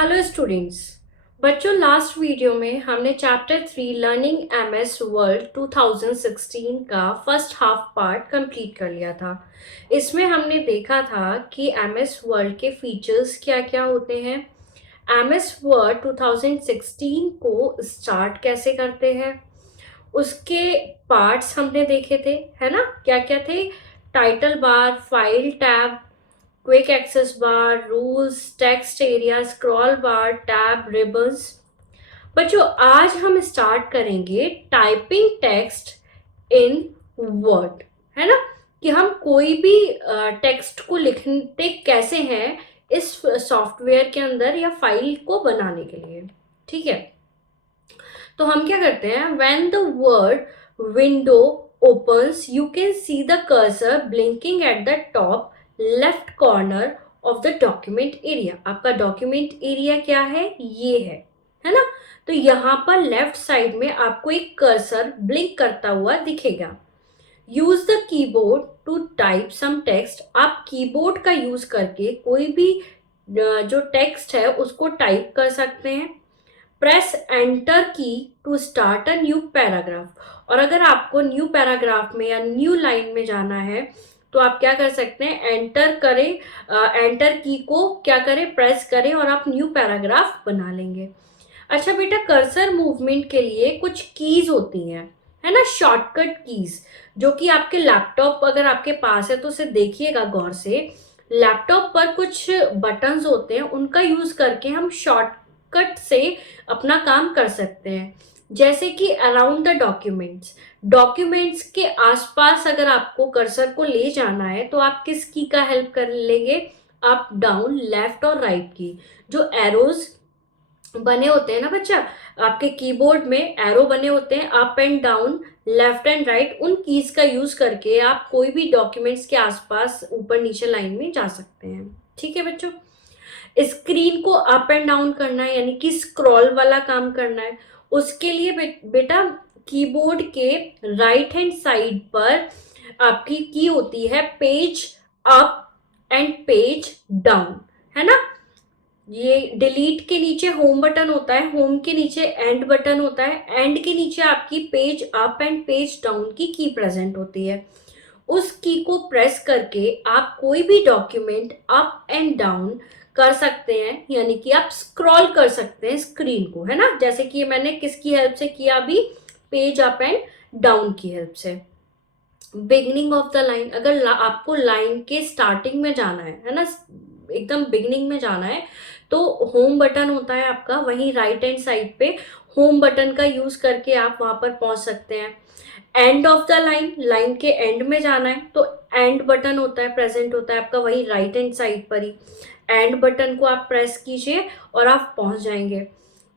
Hello students. बच्चों, last video में हमने चैप्टर 3 लर्निंग एमएस वर्ल्ड 2016 का फर्स्ट हाफ पार्ट कंप्लीट कर लिया था। इसमें हमने देखा था कि एमएस वर्ल्ड के फीचर्स क्या-क्या होते हैं, एमएस वर्ड 2016 को स्टार्ट कैसे करते हैं, उसके पार्ट्स हमने देखे थे, है ना। क्या-क्या थे? Title bar, file tab, quick access bar, rules, text area, scroll bar, tab, ribbons. बच्चों, आज हम स्टार्ट करेंगे टाइपिंग टेक्स्ट इन वर्ड, है ना, कि हम कोई भी टेक्स्ट को लिखते कैसे हैं इस सॉफ्टवेयर के अंदर या फाइल को बनाने के लिए। ठीक है, तो हम क्या करते हैं, when the word window opens you can see the cursor blinking at the top left corner of the document area। आपका document area क्या है? ये है ना। तो यहाँ पर लेफ्ट साइड में आपको एक कर्सर ब्लिंक करता हुआ दिखेगा। Use the keyboard to type some text. आप कीबोर्ड का यूज करके कोई भी जो टेक्स्ट है उसको टाइप कर सकते हैं। Press enter key to start a new paragraph. और अगर आपको न्यू पैराग्राफ में या न्यू लाइन में जाना है तो आप क्या कर सकते हैं, एंटर करें, एंटर की को क्या करें, प्रेस करें और आप न्यू पैराग्राफ बना लेंगे। अच्छा बेटा, कर्सर मूवमेंट के लिए कुछ कीज होती हैं, है ना, शॉर्टकट कीज, जो कि आपके लैपटॉप अगर आपके पास है तो उसे देखिएगा गौर से। लैपटॉप पर कुछ बटन्स होते हैं, उनका यूज करके हम शॉर्टकट से अपना काम कर सकते हैं। जैसे कि अराउंड द डॉक्यूमेंट्स, डॉक्यूमेंट्स के आसपास अगर आपको कर्सर को ले जाना है तो आप किस की का हेल्प कर लेंगे? अप, डाउन, लेफ्ट और राइट की। जो एरोज बने होते हैं ना बच्चा, आपके कीबोर्ड में एरो बने होते हैं up and down, left and right, उन कीज का यूज करके आप कोई भी डॉक्यूमेंट्स के आसपास ऊपर नीचे लाइन में जा सकते हैं। ठीक है बच्चों, स्क्रीन को अप एंड डाउन करना है यानी कि स्क्रॉल वाला काम करना है, उसके लिए बेटा कीबोर्ड के राइट हैंड साइड पर आपकी की होती है page up and page down, है ना। ये डिलीट के नीचे होम बटन होता है, होम के नीचे एंड बटन होता है, एंड के नीचे आपकी page up and page down की प्रेजेंट होती है। उस की को प्रेस करके आप कोई भी डॉक्यूमेंट अप एंड डाउन कर सकते हैं, यानी कि आप स्क्रॉल कर सकते हैं स्क्रीन को, है ना। जैसे कि मैंने किसकी हेल्प से किया अभी, पेज अप एंड डाउन की हेल्प से। बिगनिंग ऑफ द लाइन, अगर आपको लाइन के स्टार्टिंग में जाना है ना, एकदम बिगनिंग में जाना है, तो होम बटन होता है आपका, वहीं राइट हैंड साइड पे होम बटन का यूज करके आप वहां पर पहुंच सकते हैं। End of the line, line के एंड में जाना है तो एंड बटन होता है, प्रेजेंट होता है आपका वही राइट हैंड साइड पर ही। एंड बटन को आप प्रेस कीजिए और आप पहुंच जाएंगे।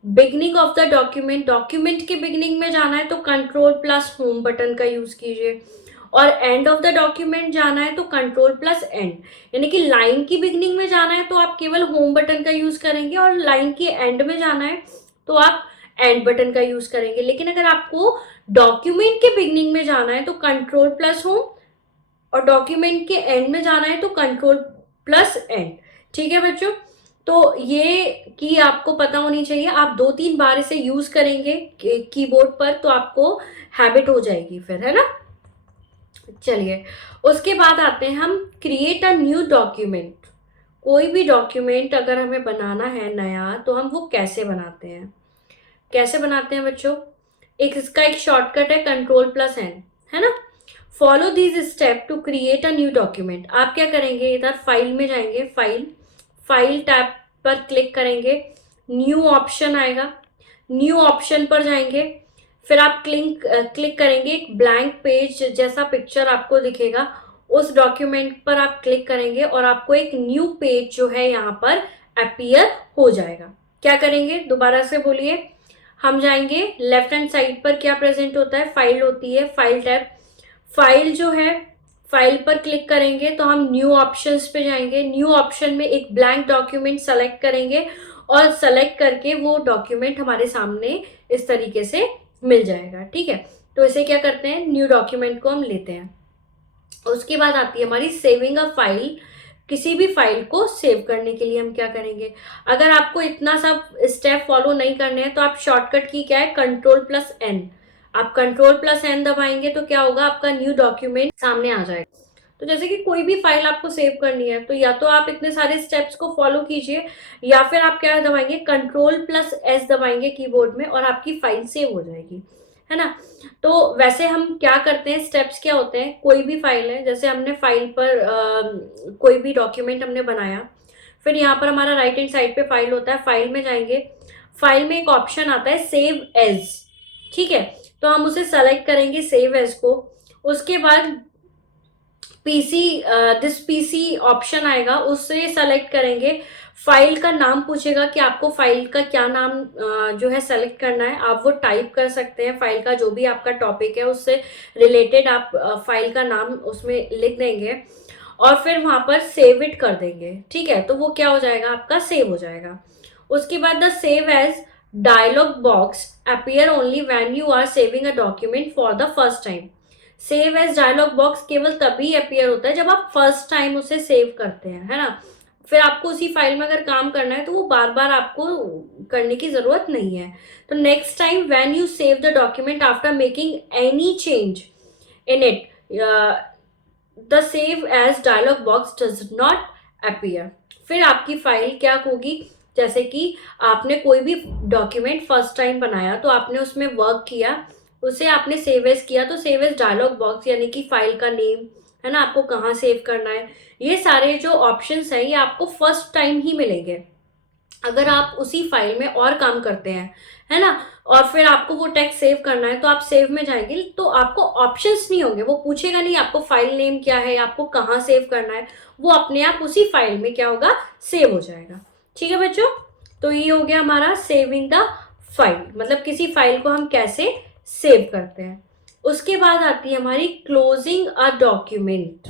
Beginning of the document, document के बिगनिंग में जाना है तो कंट्रोल प्लस होम बटन का यूज कीजिए। और एंड ऑफ द डॉक्यूमेंट जाना है तो कंट्रोल प्लस एंड, यानी कि लाइन की बिगनिंग में जाना है तो आप केवल होम बटन का यूज करेंगे, और लाइन के एंड में जाना है तो आप एंड बटन का यूज करेंगे। लेकिन अगर आपको डॉक्यूमेंट के बिगनिंग में जाना है तो कंट्रोल प्लस होम, और डॉक्यूमेंट के एंड में जाना है तो कंट्रोल प्लस एंड। ठीक है बच्चों, तो ये की आपको पता होनी चाहिए। आप 2-3 बार इसे यूज करेंगे कीबोर्ड पर तो आपको हैबिट हो जाएगी फिर, है ना। चलिए, उसके बाद आते हैं हम क्रिएट अ न्यू डॉक्यूमेंट। कोई भी डॉक्यूमेंट अगर हमें बनाना है नया तो हम वो कैसे बनाते हैं? कैसे बनाते हैं बच्चों? इसका एक शॉर्टकट है कंट्रोल प्लस एन, है ना। Follow these step to create a new document. आप क्या करेंगे, इधर फाइल में जाएंगे, फाइल टैब पर क्लिक करेंगे, न्यू ऑप्शन आएगा, न्यू ऑप्शन पर जाएंगे, फिर आप क्लिक करेंगे, एक ब्लैंक पेज जैसा पिक्चर आपको दिखेगा, उस डॉक्यूमेंट पर आप क्लिक करेंगे और आपको एक न्यू पेज जो है यहाँ पर अपीयर हो जाएगा। क्या करेंगे, दोबारा से बोलिए। हम जाएंगे लेफ्ट हैंड साइड पर, क्या प्रेजेंट होता है, फाइल होती है, फाइल टैब, फाइल जो है फाइल पर क्लिक करेंगे तो हम न्यू ऑप्शंस पे जाएंगे, न्यू ऑप्शन में एक ब्लैंक डॉक्यूमेंट सेलेक्ट करेंगे और सेलेक्ट करके वो डॉक्यूमेंट हमारे सामने इस तरीके से मिल जाएगा। ठीक है, तो इसे क्या करते हैं, न्यू डॉक्यूमेंट को हम लेते हैं। उसके बाद आती है हमारी सेविंग अ फाइल किसी भी फाइल को सेव करने के लिए हम क्या करेंगे, अगर आपको इतना सब स्टेप फॉलो नहीं करने हैं तो आप शॉर्टकट की क्या है, Ctrl+N। आप Ctrl+N दबाएंगे तो क्या होगा, आपका न्यू डॉक्यूमेंट सामने आ जाएगा। तो जैसे कि कोई भी फाइल आपको सेव करनी है तो या तो आप इतने सारे स्टेप्स को फॉलो कीजिए, या फिर आप क्या दबाएंगे, Ctrl+S दबाएंगे कीबोर्ड में और आपकी फाइल सेव हो जाएगी, है ना। तो वैसे हम क्या करते हैं, स्टेप्स क्या होते हैं, कोई भी फाइल है, जैसे हमने फाइल पर कोई भी डॉक्यूमेंट हमने बनाया, फिर यहाँ पर हमारा राइट हैंड साइड पे फाइल होता है, फाइल में जाएंगे, फाइल में एक ऑप्शन आता है सेव एज, ठीक है। तो हम उसे सेलेक्ट करेंगे सेव एज को, उसके बाद पीसी दिस पीसी ऑप्शन आएगा, उससे सेलेक्ट करेंगे, फाइल का नाम पूछेगा कि आपको फाइल का क्या नाम जो है सेलेक्ट करना है, आप वो टाइप कर सकते हैं, फाइल का जो भी आपका टॉपिक है उससे रिलेटेड आप फाइल का नाम उसमें लिख देंगे और फिर वहां पर सेव इट कर देंगे, ठीक है। तो वो क्या हो जाएगा, आपका सेव हो जाएगा। उसके बाद the save as dialog box appear only when you are saving a document for the first time. Save as dialog box केवल तभी अपीयर होता है जब आप फर्स्ट टाइम उसे सेव करते हैं, है ना। फिर आपको उसी फाइल में अगर काम करना है तो वो बार बार आपको करने की जरूरत नहीं है। तो next time when you save the document after making any change in it, the save as dialog box does not appear. फिर आपकी फाइल क्या होगी, जैसे कि आपने कोई भी डॉक्यूमेंट फर्स्ट टाइम बनाया तो आपने उसमें वर्क किया, उसे आपने सेव एज किया, तो सेव एज डायलॉग बॉक्स यानी कि फाइल का नेम, है ना, आपको कहाँ सेव करना है, ये सारे जो ऑप्शंस हैं ये आपको फर्स्ट टाइम ही मिलेंगे। अगर आप उसी फाइल में और काम करते हैं, है ना, और फिर आपको वो टेक्स्ट सेव करना है तो आप सेव में जाएंगे तो आपको ऑप्शंस नहीं होंगे, वो पूछेगा नहीं आपको फाइल नेम क्या है, आपको कहाँ सेव करना है, वो अपने आप उसी फाइल में क्या होगा, सेव हो जाएगा। ठीक है बच्चों, तो ये हो गया हमारा सेविंग द फाइल, मतलब किसी फाइल को हम कैसे सेव करते हैं। उसके बाद आती है हमारी closing a document.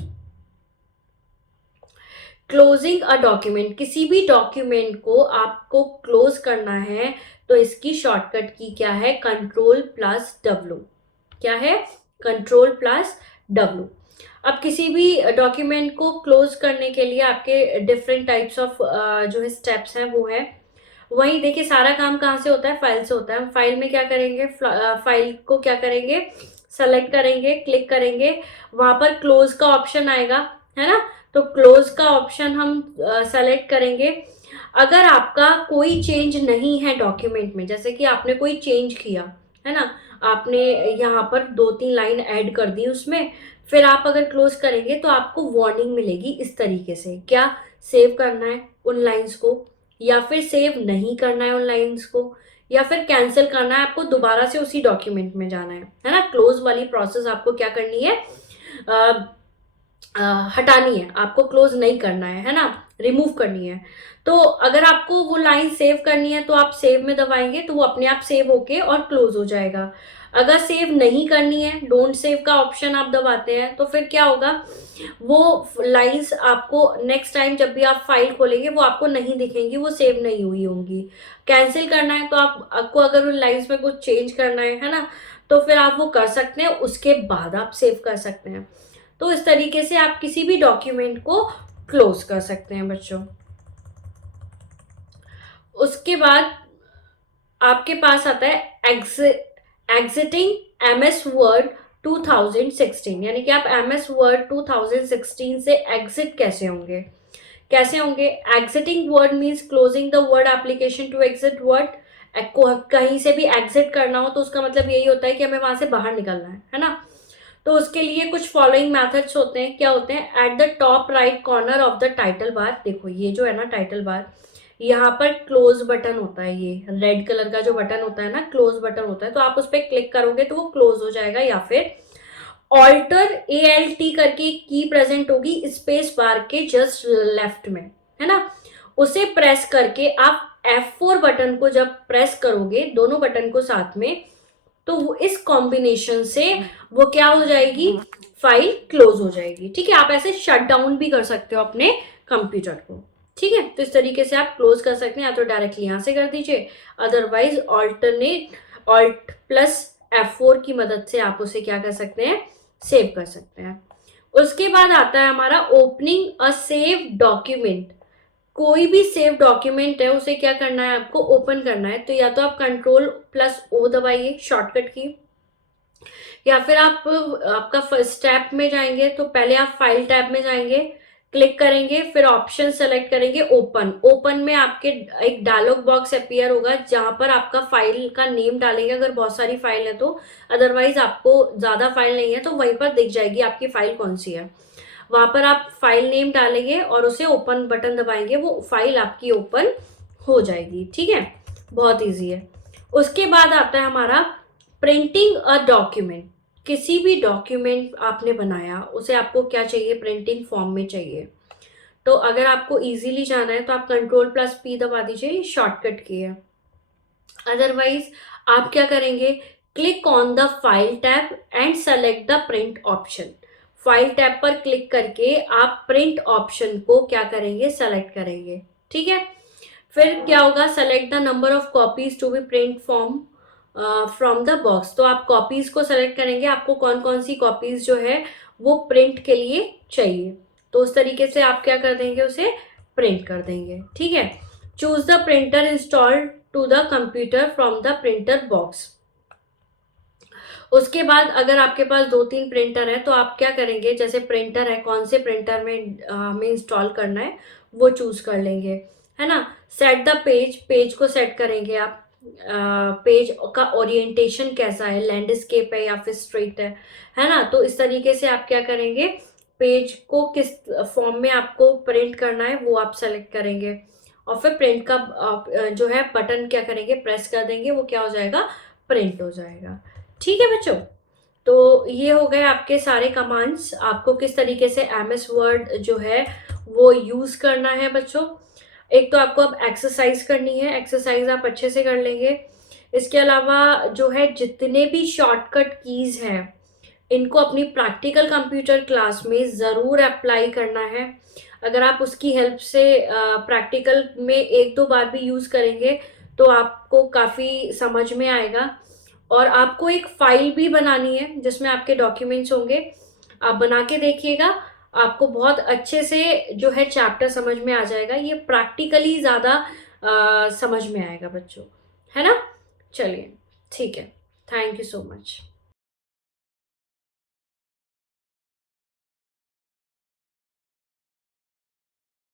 Closing a document, किसी भी डॉक्यूमेंट को आपको क्लोज करना है तो इसकी शॉर्टकट की क्या है, Ctrl+W। क्या है, Ctrl+W। अब किसी भी डॉक्यूमेंट को क्लोज करने के लिए आपके डिफरेंट टाइप्स ऑफ जो है स्टेप्स हैं वो है, वही देखिए सारा काम कहाँ से होता है, फाइल से होता है। हम फाइल में क्या करेंगे, फाइल को क्या करेंगे, सेलेक्ट करेंगे, क्लिक करेंगे, वहां पर क्लोज का ऑप्शन आएगा, है ना। तो क्लोज का ऑप्शन हम सेलेक्ट करेंगे। अगर आपका कोई चेंज नहीं है डॉक्यूमेंट में, जैसे कि आपने कोई चेंज किया, है ना, आपने यहाँ पर 2-3 लाइन ऐड कर दी उसमें, फिर आप अगर क्लोज करेंगे तो आपको वार्निंग मिलेगी इस तरीके से, क्या सेव करना है उन लाइंस को, या फिर सेव नहीं करना है उन लाइंस को, या फिर कैंसिल करना है, आपको दोबारा से उसी डॉक्यूमेंट में जाना है ना। क्लोज वाली प्रोसेस आपको क्या करनी है, हटानी है, आपको क्लोज नहीं करना है ना, रिमूव करनी है। तो अगर आपको वो लाइन सेव करनी है तो आप सेव में दबाएंगे तो वो अपने आप सेव होके और क्लोज हो जाएगा। अगर सेव नहीं करनी है, डोंट सेव का ऑप्शन आप दबाते हैं तो फिर क्या होगा, वो लाइंस आपको नेक्स्ट टाइम जब भी आप फाइल खोलेंगे वो आपको नहीं दिखेंगी, वो सेव नहीं हुई होंगी। कैंसिल करना है तो आपको अगर उन लाइंस में कुछ चेंज करना है ना, तो फिर आप वो कर सकते हैं, उसके बाद आप सेव कर सकते हैं। तो इस तरीके से आप किसी भी डॉक्यूमेंट को क्लोज कर सकते हैं बच्चों। उसके बाद आपके पास आता है एग्जिटिंग एमएस वर्ड 2016, यानी कि आप एमएस वर्ड 2016 से एग्जिट कैसे होंगे, कैसे होंगे। Exiting word means closing the word application to exit word. कहीं से भी एग्जिट करना हो तो उसका मतलब यही होता है कि हमें वहां से बाहर निकलना है ना। तो उसके लिए कुछ फॉलोइंग मेथड्स होते हैं, क्या होते हैं, at the top right corner of the title bar, देखो ये जो है ना टाइटल बार, यहाँ पर क्लोज बटन होता है, ये रेड कलर का जो बटन होता है ना, क्लोज बटन होता है, तो आप उस पर क्लिक करोगे तो वो क्लोज हो जाएगा। या फिर ऑल्टर ALT करके की प्रेजेंट होगी स्पेस बार के जस्ट लेफ्ट में, है ना, उसे प्रेस करके आप F4 बटन को जब प्रेस करोगे दोनों बटन को साथ में, तो वो इस कॉम्बिनेशन से वो क्या हो जाएगी, फाइल क्लोज हो जाएगी। ठीक है, आप ऐसे शट डाउन भी कर सकते हो अपने कंप्यूटर को। ठीक है, तो इस तरीके से आप क्लोज कर सकते हैं, या तो डायरेक्टली यहां से कर दीजिए, अदरवाइज Alt+F4 की मदद से आप उसे क्या कर सकते हैं, सेव कर सकते हैं। उसके बाद आता है हमारा ओपनिंग अ सेव डॉक्यूमेंट। कोई भी सेव डॉक्यूमेंट है उसे क्या करना है, आपको ओपन करना है। तो या तो आप कंट्रोल+O दबाइए शॉर्टकट की, या फिर आप आपका फर्स्ट टैब में जाएंगे तो पहले आप फाइल टैब में जाएंगे, क्लिक करेंगे, फिर ऑप्शन सेलेक्ट करेंगे ओपन। ओपन में आपके एक डायलॉग बॉक्स अपीयर होगा जहां पर आपका फाइल का नेम डालेंगे अगर बहुत सारी फाइल है तो, अदरवाइज आपको ज्यादा फाइल नहीं है तो वहीं पर दिख जाएगी आपकी फाइल कौन सी है। वहां पर आप फाइल नेम डालेंगे और उसे ओपन बटन दबाएंगे, वो फाइल आपकी ओपन हो जाएगी। ठीक है, बहुत इजी है। उसके बाद आता है हमारा प्रिंटिंग अ डॉक्यूमेंट। किसी भी डॉक्यूमेंट आपने बनाया उसे आपको क्या चाहिए, प्रिंटिंग फॉर्म में चाहिए। तो अगर आपको इजीली जाना है तो आप कंट्रोल+P दबा दीजिए, ये शॉर्टकट की है। अदरवाइज आप क्या करेंगे, click on the file tab and select the print option. File tab पर क्लिक करके आप प्रिंट ऑप्शन को क्या करेंगे, सेलेक्ट करेंगे। ठीक है, फिर क्या होगा, select the number of copies to be print form from the box. तो आप कॉपीज को सेलेक्ट करेंगे, आपको कौन कौन सी कॉपीज जो है वो प्रिंट के लिए चाहिए। तो उस तरीके से आप क्या कर देंगे, उसे प्रिंट कर देंगे। ठीक है, choose the printer install to the computer from the printer box. उसके बाद अगर आपके पास 2-3 प्रिंटर है तो आप क्या करेंगे, जैसे प्रिंटर है कौन से प्रिंटर में हमें इंस्टॉल करना है वो चूज कर लेंगे, है ना। सेट द पेज, पेज को सेट करेंगे आप। पेज का ओरिएंटेशन कैसा है, लैंडस्केप है या फिर स्ट्रेट है ना। तो इस तरीके से आप क्या करेंगे, पेज को किस फॉर्म में आपको प्रिंट करना है वो आप सेलेक्ट करेंगे, और फिर प्रिंट का आप, जो है बटन क्या करेंगे, प्रेस कर देंगे, वो क्या हो जाएगा, प्रिंट हो जाएगा। ठीक है बच्चों, तो ये हो गए आपके सारे कमांड्स, आपको किस तरीके से एमएस वर्ड जो है वो यूज करना है बच्चों। एक तो आपको अब एक्सरसाइज करनी है, एक्सरसाइज आप अच्छे से कर लेंगे। इसके अलावा जो है जितने भी शॉर्टकट कीज हैं इनको अपनी प्रैक्टिकल कंप्यूटर क्लास में ज़रूर अप्लाई करना है। अगर आप उसकी हेल्प से प्रैक्टिकल में एक दो बार भी यूज़ करेंगे तो आपको काफ़ी समझ में आएगा। और आपको एक फाइल भी बनानी है जिसमें आपके डॉक्यूमेंट्स होंगे, आप बना के देखिएगा, आपको बहुत अच्छे से जो है चैप्टर समझ में आ जाएगा। ये प्रैक्टिकली ज़्यादा समझ में आएगा बच्चों, है ना। चलिए, ठीक है, थैंक यू सो मच।